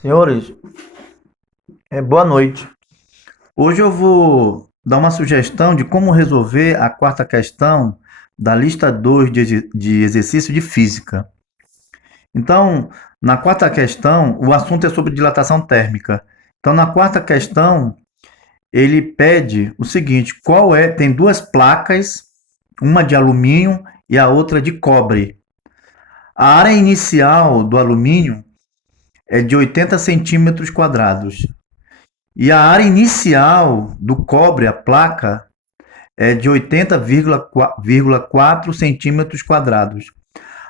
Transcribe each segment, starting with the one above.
Senhores, boa noite. Hoje eu vou dar uma sugestão de como resolver a quarta questão da lista 2 de exercício de física. Então, na quarta questão, o assunto é sobre dilatação térmica. Então, na quarta questão, ele pede o seguinte: tem duas placas, uma de alumínio e a outra de cobre. A área inicial do alumínio é de 80 centímetros quadrados. E a área inicial do cobre, a placa, é de 80,4 centímetros quadrados.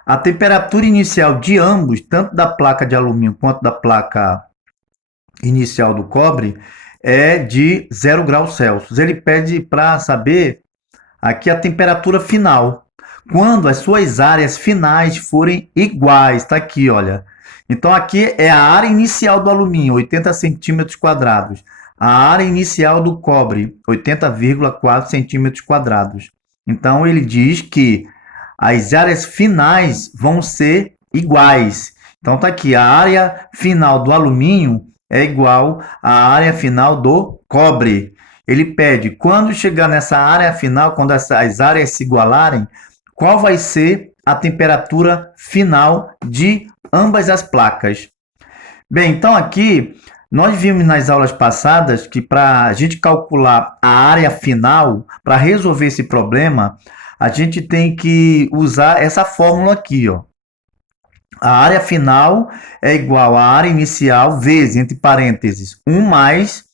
A temperatura inicial de ambos, tanto da placa de alumínio quanto da placa inicial do cobre, é de 0 graus Celsius. Ele pede para saber aqui a temperatura final, quando as suas áreas finais forem iguais. Está aqui, olha. Então aqui é a área inicial do alumínio, 80 centímetros quadrados. A área inicial do cobre, 80,4 centímetros quadrados. Então ele diz que as áreas finais vão ser iguais. Então tá aqui, a área final do alumínio é igual à área final do cobre. Ele pede, quando chegar nessa área final, quando as áreas se igualarem, qual vai ser a temperatura final de ambas as placas. Bem, então aqui nós vimos nas aulas passadas que para a gente calcular a área final, para resolver esse problema, a gente tem que usar essa fórmula aqui, ó. A área final é igual à área inicial vezes, entre parênteses, 1 mais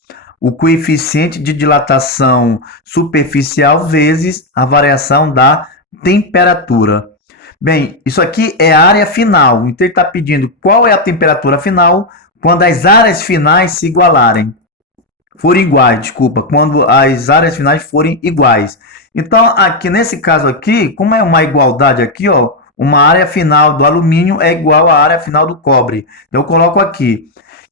o coeficiente de dilatação superficial vezes a variação da temperatura. Bem, isso aqui é a área final. Então ele está pedindo qual é a temperatura final quando as áreas finais se igualarem. Forem iguais, desculpa, quando as áreas finais forem iguais. Então, aqui nesse caso aqui, como é uma igualdade aqui, ó, uma área final do alumínio é igual à área final do cobre. Então, eu coloco aqui.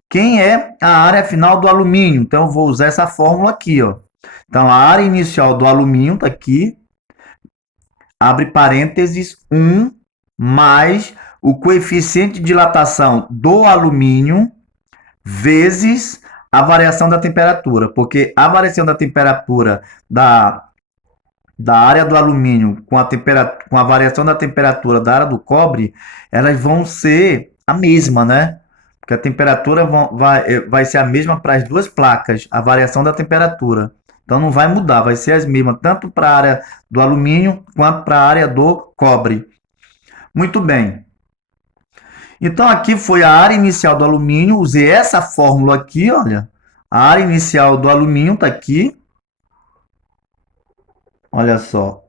Quem é a área final do alumínio? Então, eu vou usar essa fórmula aqui, ó. Então, a área inicial do alumínio está aqui, abre parênteses, 1 mais o coeficiente de dilatação do alumínio vezes a variação da temperatura, porque a variação da temperatura da área do alumínio com a variação da temperatura da área do cobre, elas vão ser a mesma, né? Porque a temperatura vai ser a mesma para as duas placas, a variação da temperatura. Então não vai mudar, vai ser as mesmas, tanto para a área do alumínio quanto para a área do cobre. Muito bem. Então aqui foi a área inicial do alumínio, usei essa fórmula aqui, olha. A área inicial do alumínio está aqui. Olha só.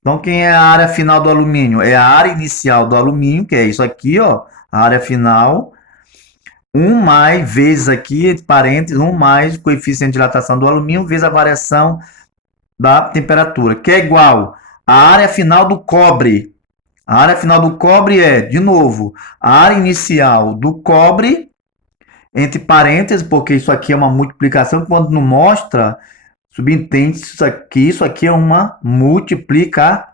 Então quem é a área final do alumínio? É a área inicial do alumínio, que é isso aqui, ó, a área final. 1 mais vezes aqui, entre parênteses, 1 mais o coeficiente de dilatação do alumínio vezes a variação da temperatura, que é igual à área final do cobre. A área final do cobre é, de novo, a área inicial do cobre, entre parênteses, porque isso aqui é uma multiplicação, quando não mostra, subentende isso aqui é uma multiplicação.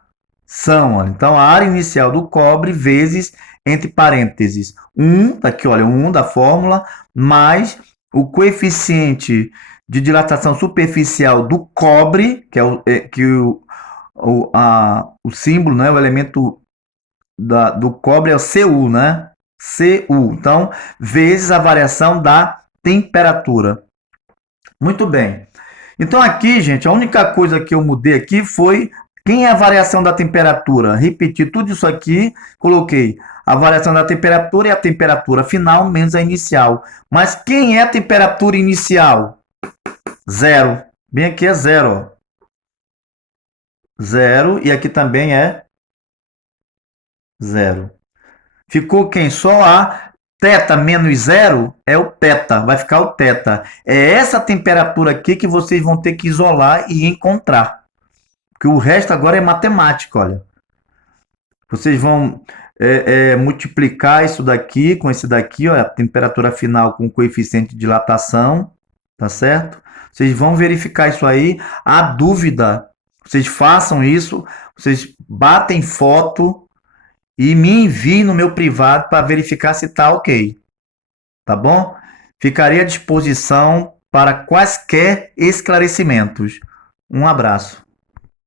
Olha. Então, a área inicial do cobre vezes, entre parênteses, 1, tá aqui, olha, 1 da fórmula, mais o coeficiente de dilatação superficial do cobre, que é o símbolo, né, o elemento do cobre é o Cu, né? Cu. Então, vezes a variação da temperatura. Muito bem. Então, aqui, gente, a única coisa que eu mudei aqui foi quem é a variação da temperatura. Repeti tudo isso aqui, coloquei a variação da temperatura e a temperatura final menos a inicial. Mas quem é a temperatura inicial? Zero. Bem aqui é zero. Zero. E aqui também é zero. Ficou quem? Só a θ menos zero é o θ, vai ficar o θ. É essa temperatura aqui que vocês vão ter que isolar e encontrar. Porque o resto agora é matemática, olha. Vocês vão multiplicar isso daqui com esse daqui, ó, a temperatura final com o coeficiente de dilatação, tá certo? Vocês vão verificar isso aí. A dúvida, vocês façam isso, vocês batem foto e me envie no meu privado para verificar se está ok, tá bom? Ficarei à disposição para quaisquer esclarecimentos. Um abraço.